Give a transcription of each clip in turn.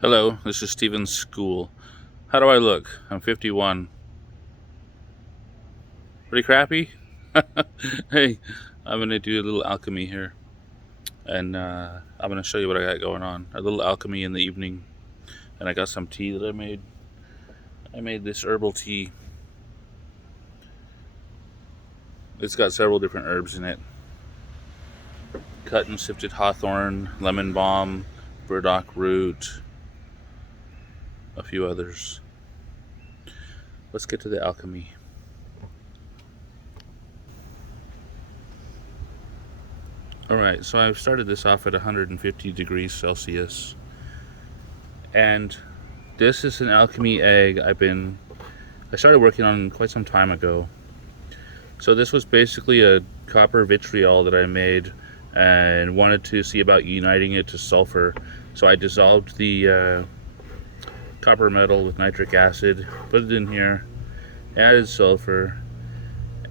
Hello, this is Steven's school. How do I look? I'm 51. Pretty crappy? Hey, I'm going to do a little alchemy here. And I'm going to show you what I got going on. A little alchemy in the evening. And I got some tea that I made. I made this herbal tea. It's got several different herbs in it: cut and sifted hawthorn, lemon balm, burdock root, a few others. Let's get to the alchemy. Alright, so I've started this off at 150 degrees Celsius. And this is an alchemy egg I started working on quite some time ago. So this was basically a copper vitriol that I made and wanted to see about uniting it to sulfur. So I dissolved the copper metal with nitric acid, put it in here, added sulfur,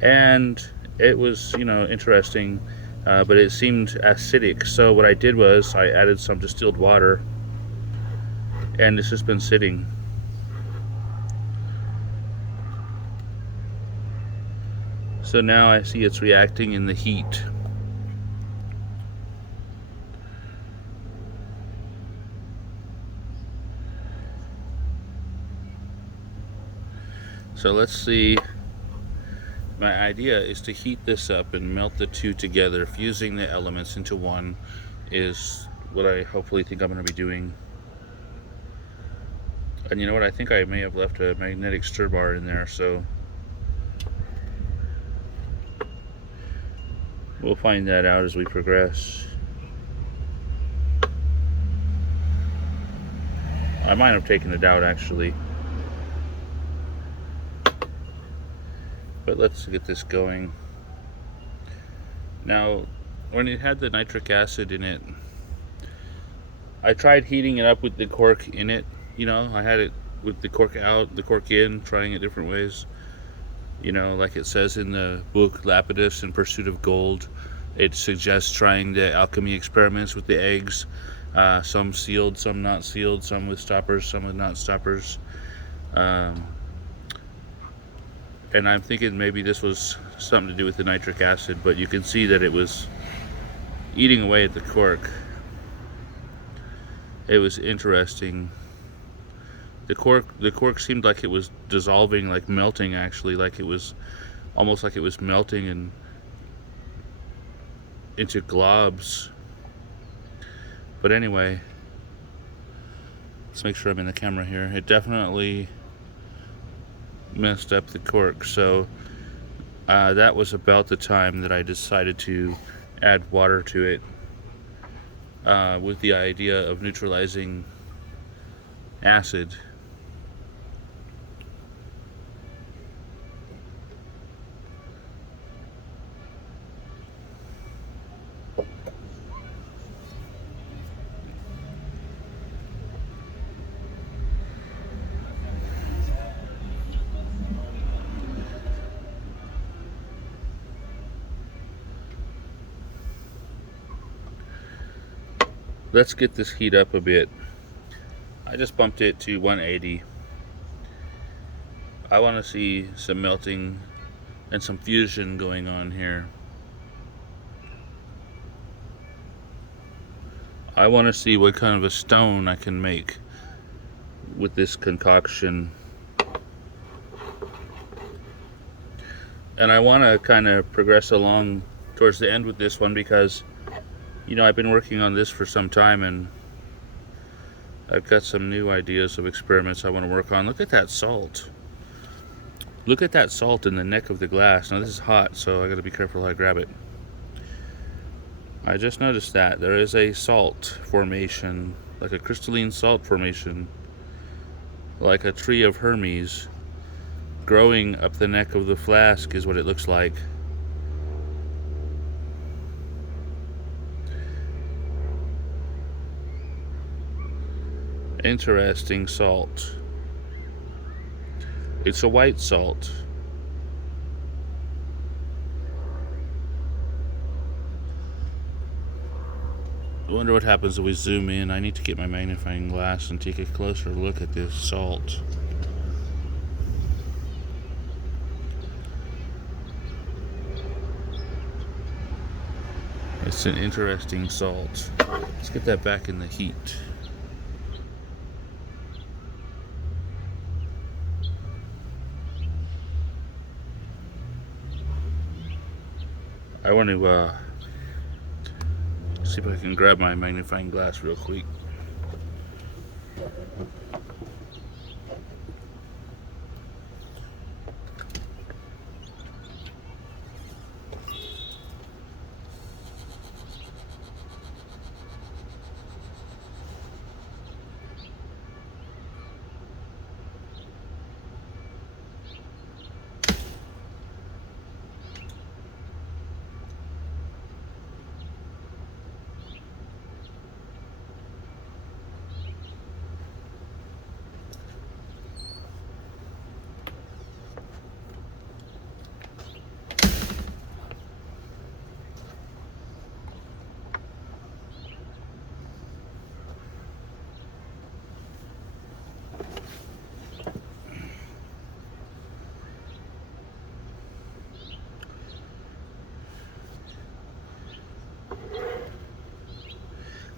and it was, interesting, but it seemed acidic. So what I did was I added some distilled water, and this has been sitting. So now I see it's reacting in the heat. So let's see. My idea is to heat this up and melt the two together. Fusing the elements into one is what I hopefully think I'm going to be doing. And you know what? I think I may have left a magnetic stir bar in there, so we'll find that out as we progress. I might have taken it out actually. But let's get this going. Now, when it had the nitric acid in it, I tried heating it up with the cork in it. I had it with the cork out, the cork in, trying it different ways. Like it says in the book Lapidus in Pursuit of Gold, it suggests trying the alchemy experiments with the eggs. Some sealed, some not sealed, some with stoppers, some with not stoppers. And I'm thinking maybe this was something to do with the nitric acid, but you can see that it was eating away at the cork. It was interesting. The cork seemed like it was dissolving, like melting actually, like it was almost like it was melting and into globs. But anyway, let's make sure I'm in the camera here. It definitely messed up the cork. So that was about the time that I decided to add water to it, with the idea of neutralizing acid. Let's get this heat up a bit. I just bumped it to 180. I want to see some melting and some fusion going on here. I want to see what kind of a stone I can make with this concoction. And I want to kind of progress along towards the end with this one because I've been working on this for some time and I've got some new ideas of experiments I want to work on. Look at that salt. Look at that salt in the neck of the glass. Now this is hot, so I gotta be careful how I grab it. I just noticed that there is a salt formation, like a crystalline salt formation, like a tree of Hermes, growing up the neck of the flask is what it looks like. Interesting salt. It's a white salt. I wonder what happens if we zoom in. I need to get my magnifying glass and take a closer look at this salt. It's an interesting salt. Let's get that back in the heat. I want to see if I can grab my magnifying glass real quick.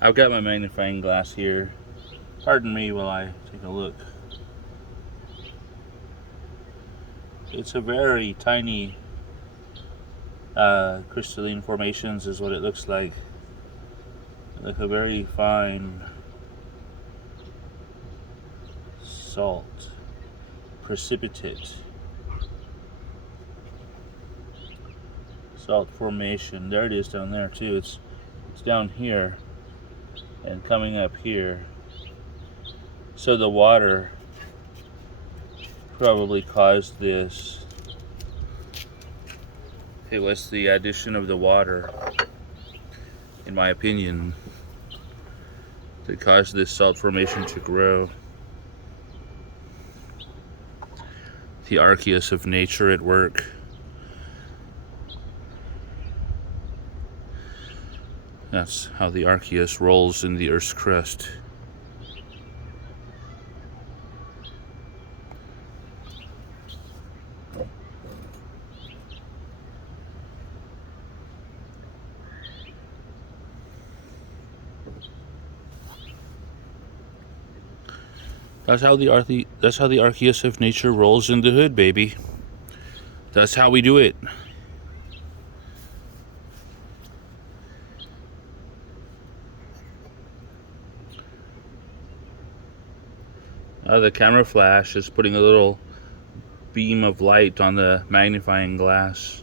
I've got my magnifying glass here. Pardon me while I take a look. It's a very tiny crystalline formations is what it looks like a very fine salt precipitate salt formation. There it is down there too. It's down here and coming up here. So the water probably caused this. It was the addition of the water, in my opinion, that caused this salt formation to grow. The archaeus of nature at work. That's how the archaeus rolls in the Earth's crust. That's how the archaeus of nature rolls in the hood, baby. That's how we do it. The camera flash is putting a little beam of light on the magnifying glass.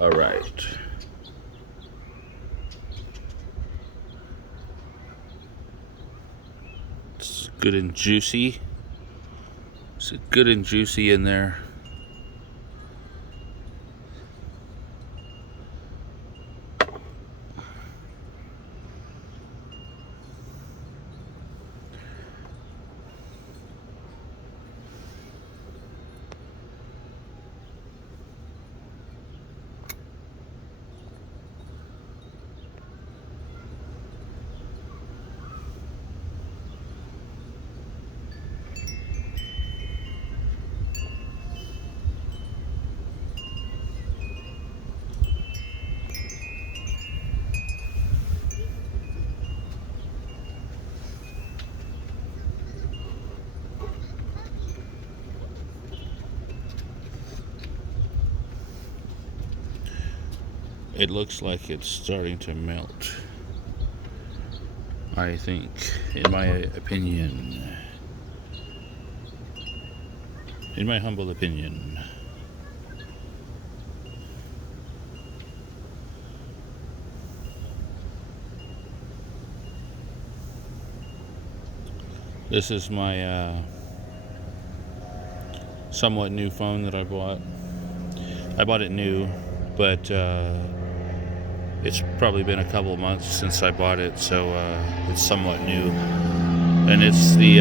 All right. It's good and juicy. It's good and juicy in there. It looks like it's starting to melt, I think, in my opinion. In my humble opinion. This is my somewhat new phone that I bought. I bought it new, but it's probably been a couple of months since I bought it, so it's somewhat new. And it's the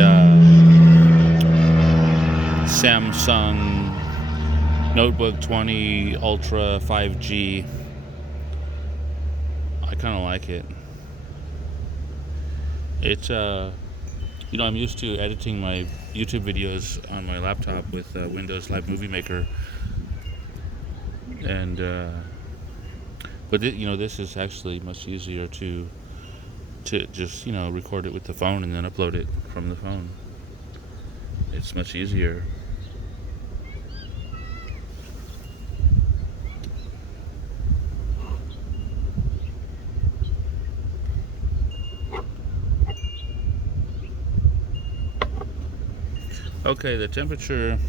Samsung Notebook 20 Ultra 5G. I kind of like it. It's you know, I'm used to editing my YouTube videos on my laptop with Windows Live Movie Maker, and but you know, this is actually much easier to just, you know, record it with the phone and then upload it from the phone. It's much easier. Okay, the temperature,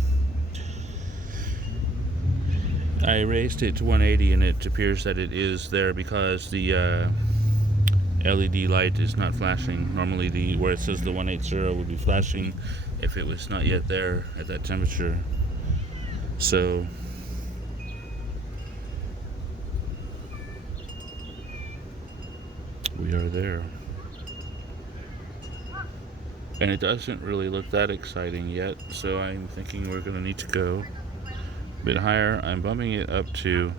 I raised it to 180 and it appears that it is there because the LED light is not flashing. Normally where it says the 180 would be flashing if it was not yet there at that temperature. So we are there. And it doesn't really look that exciting yet, so I'm thinking we're going to need to go a bit higher. I'm bumping it up to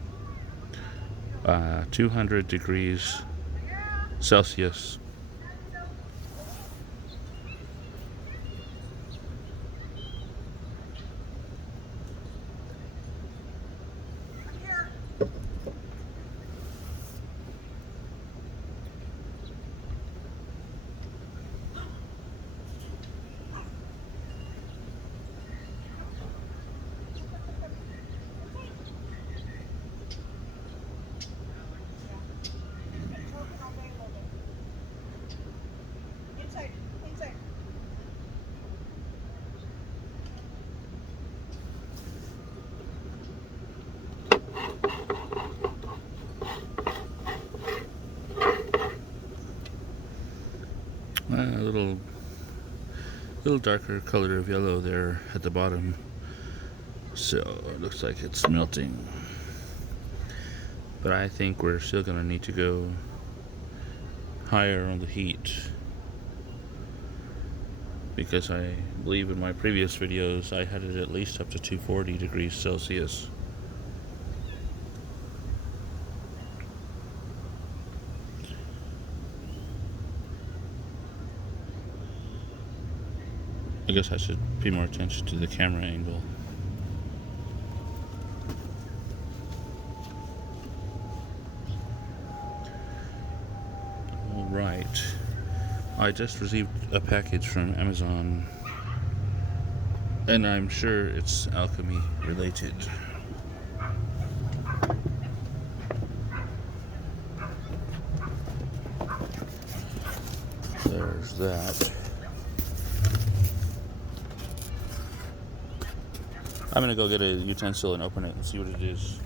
200 degrees Celsius. A little darker color of yellow there at the bottom, so it looks like it's melting. But I think we're still going to need to go higher on the heat, because I believe in my previous videos I had it at least up to 240 degrees Celsius. I guess I should pay more attention to the camera angle. Alright. I just received a package from Amazon, and I'm sure it's Alchemy related. There's that. I'm gonna go get a utensil and open it and see what it is.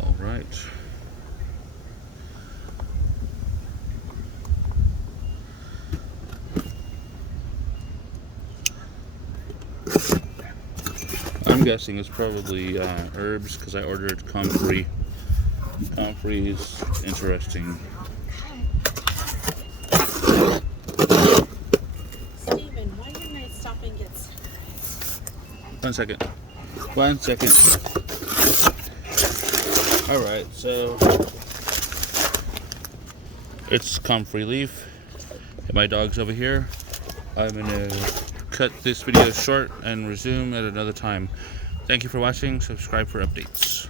All right. I'm guessing it's probably herbs, because I ordered comfrey. Comfrey is interesting. Steven, why didn't I stop and get some? 1 second. Alright, so it's comfrey leaf. And my dog's over here. I'm gonna cut this video short and resume at another time. Thank you for watching. Subscribe for updates.